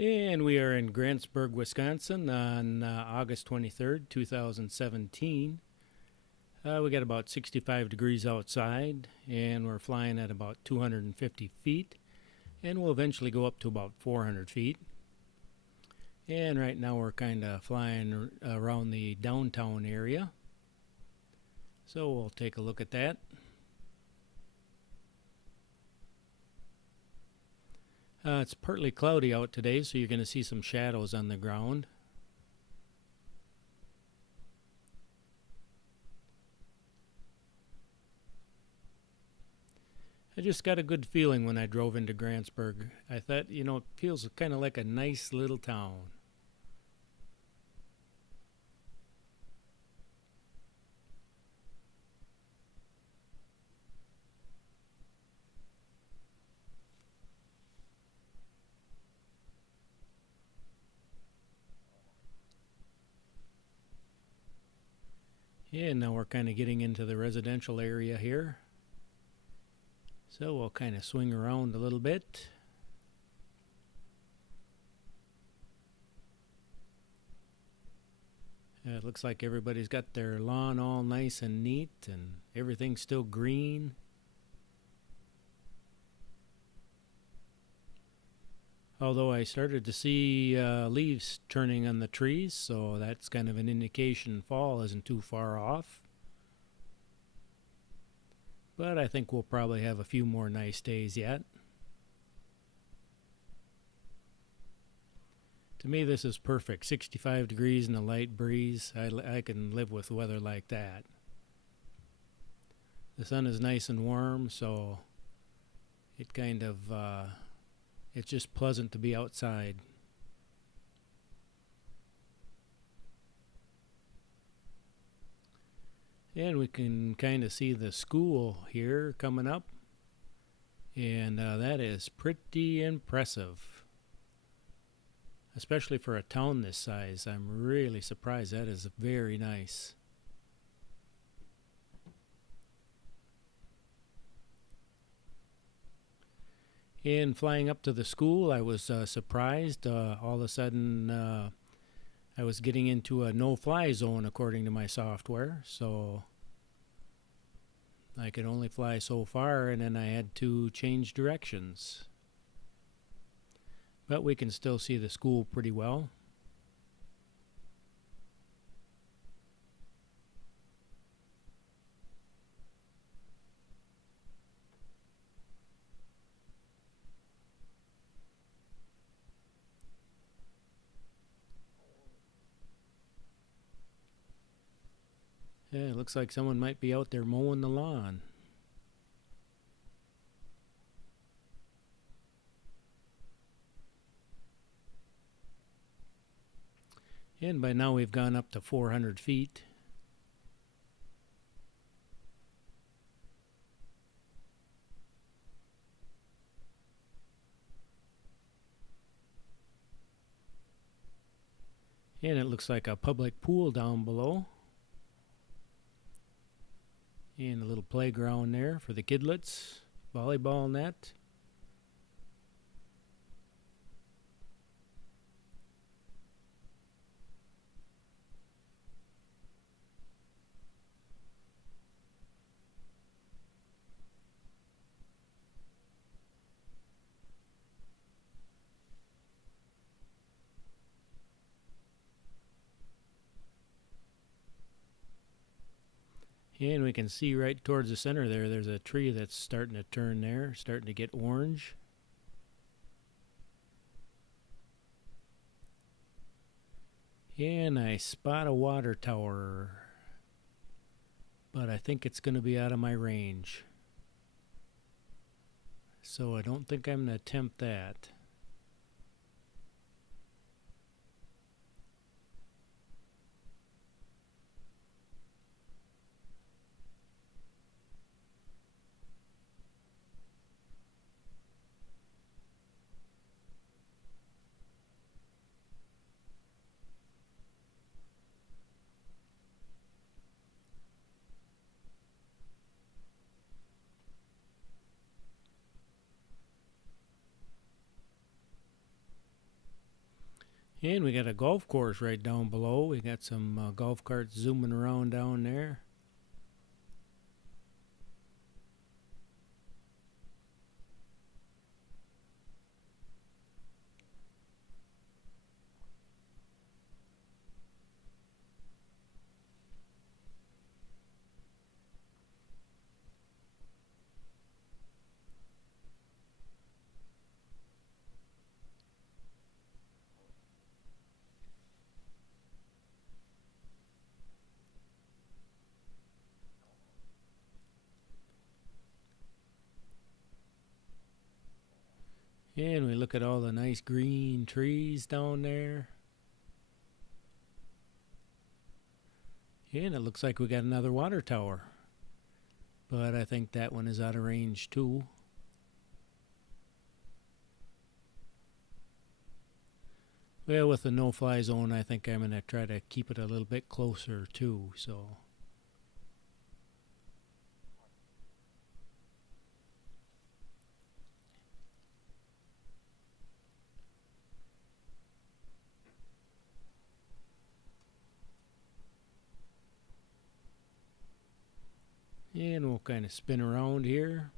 And we are in Grantsburg, Wisconsin on August 23rd, 2017. We got about 65 degrees outside, and we're flying at about 250 feet, and we'll eventually go up to about 400 feet. And right now we're kind of flying around the downtown area. So we'll take a look at that. It's partly cloudy out today, so you're going to see some shadows on the ground. I just got a good feeling when I drove into Grantsburg. I thought, it feels kind of like a nice little town. Yeah, now we're kind of getting into the residential area here. So we'll kind of swing around a little bit. It looks like everybody's got their lawn all nice and neat, and everything's still green. Although I started to see leaves turning on the trees, so that's kind of an indication fall isn't too far off. But I think we'll probably have a few more nice days yet. To me, this is perfect. 65 degrees and a light breeze. I can live with weather like that. The sun is nice and warm, so it kind of it's just pleasant to be outside. And we can kind of see the school here coming up, and that is pretty impressive, especially for a town this size. I'm really surprised. That is very nice. In flying up to the school, I was surprised. All of a sudden, I was getting into a no-fly zone according to my software, so I could only fly so far, and then I had to change directions. But we can still see the school pretty well. Yeah, it looks like someone might be out there mowing the lawn. And by now we've gone up to 400 feet. And it looks like a public pool down below. And a little playground there for the kidlets. Volleyball net. And we can see right towards the center there, there's a tree that's starting to turn there, starting to get orange. And I spot a water tower, but I think it's going to be out of my range. So I don't think I'm going to attempt that. And we got a golf course right down below. We got some golf carts zooming around down there. And we look at all the nice green trees down there. And it looks like we got another water tower. But I think that one is out of range too. Well, with the no-fly zone, I think I'm going to try to keep it a little bit closer too, so... And we'll kind of spin around here.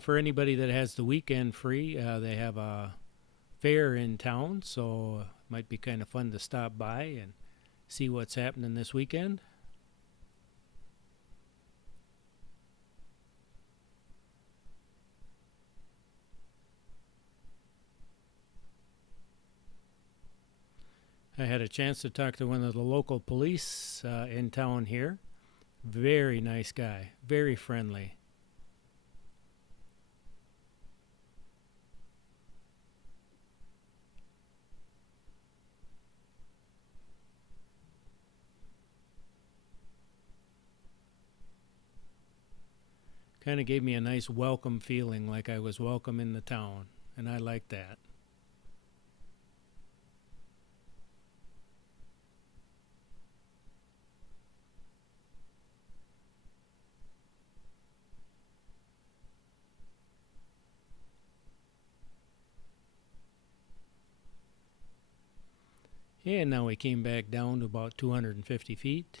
For anybody that has the weekend free, they have a fair in town, so it might be kind of fun to stop by and see what's happening this weekend. I had a chance to talk to one of the local police in town here. Very nice guy, very friendly. Kind of gave me a nice welcome feeling, like I was welcome in the town, and I like that. And now we came back down to about 250 feet.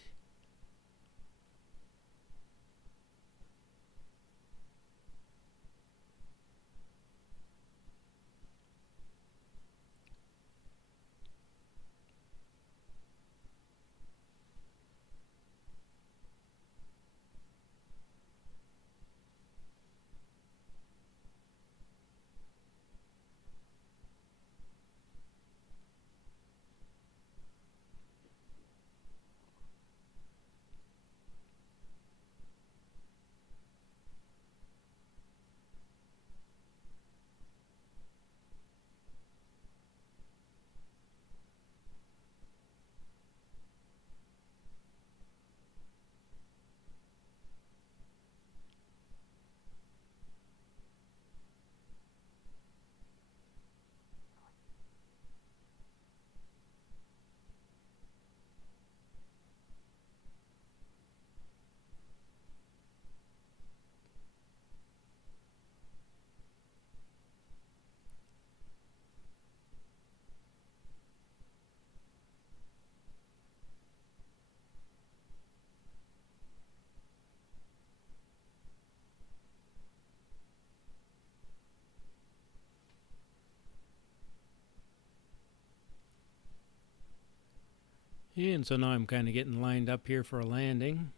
And so now I'm kind of getting lined up here for a landing.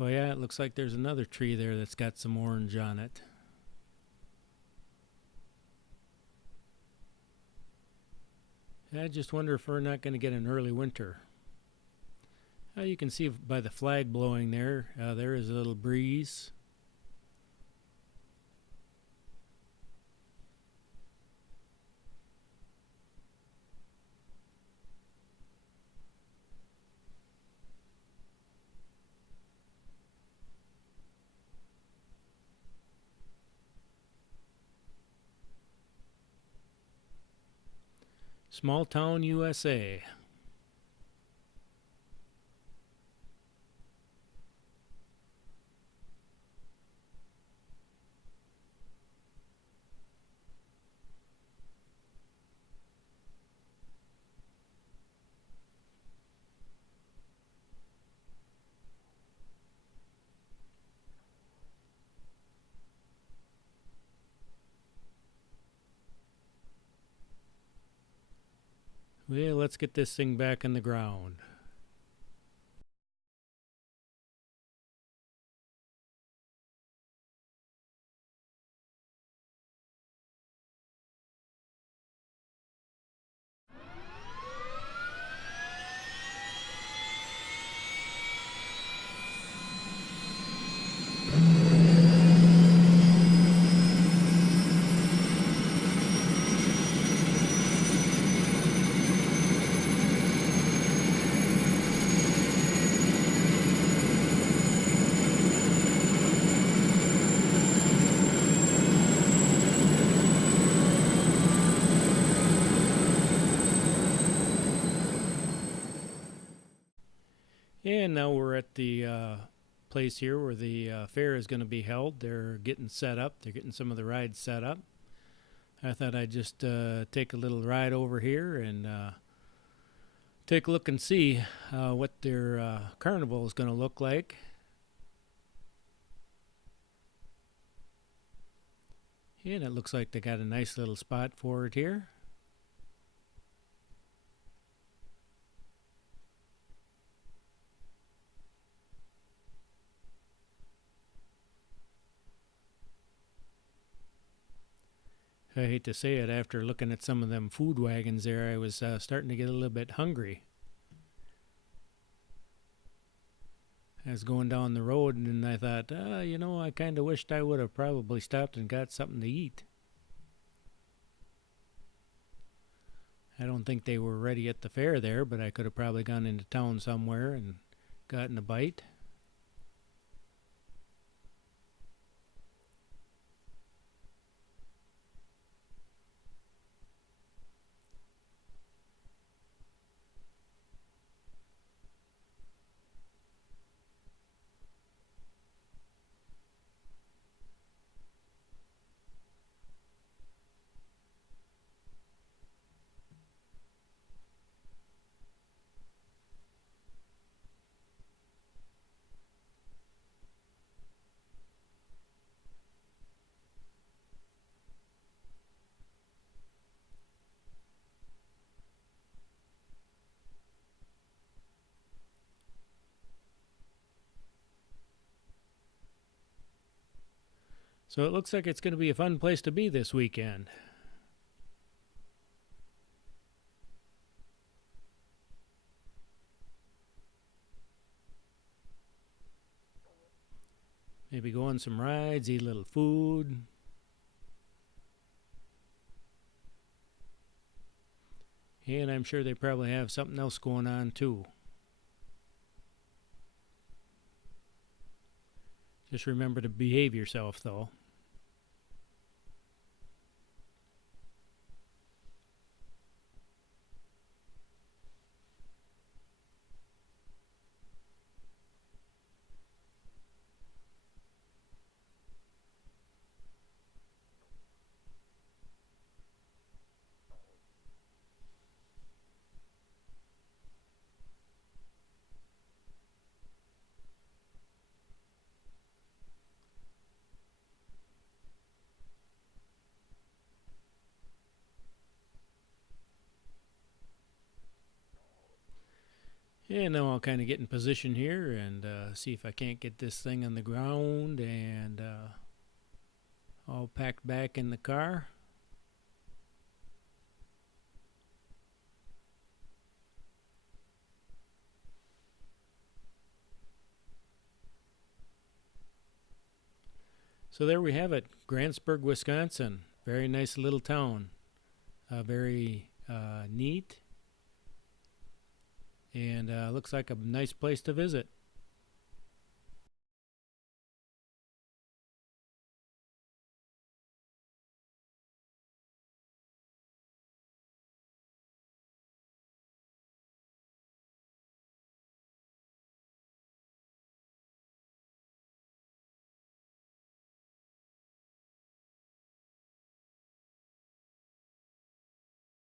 Oh yeah, it looks like there's another tree there that's got some orange on it. I just wonder if we're not going to get an early winter. You can see by the flag blowing there, there is a little breeze. Small town USA. Well, let's get this thing back in the ground. And now we're at the place here where the fair is going to be held. They're getting set up. They're getting some of the rides set up. I thought I'd just take a little ride over here and take a look and see what their carnival is going to look like. And it looks like they got a nice little spot for it here. I hate to say it, after looking at some of them food wagons there, I was starting to get a little bit hungry. I was going down the road and I thought, I kind of wished I would have probably stopped and got something to eat. I don't think they were ready at the fair there, but I could have probably gone into town somewhere and gotten a bite. So it looks like it's going to be a fun place to be this weekend. Maybe go on some rides, eat a little food. And I'm sure they probably have something else going on too. Just remember to behave yourself though. And now I'll kind of get in position here and see if I can't get this thing on the ground and all packed back in the car. So there we have it, Grantsburg, Wisconsin. Very nice little town. Very neat. And looks like a nice place to visit.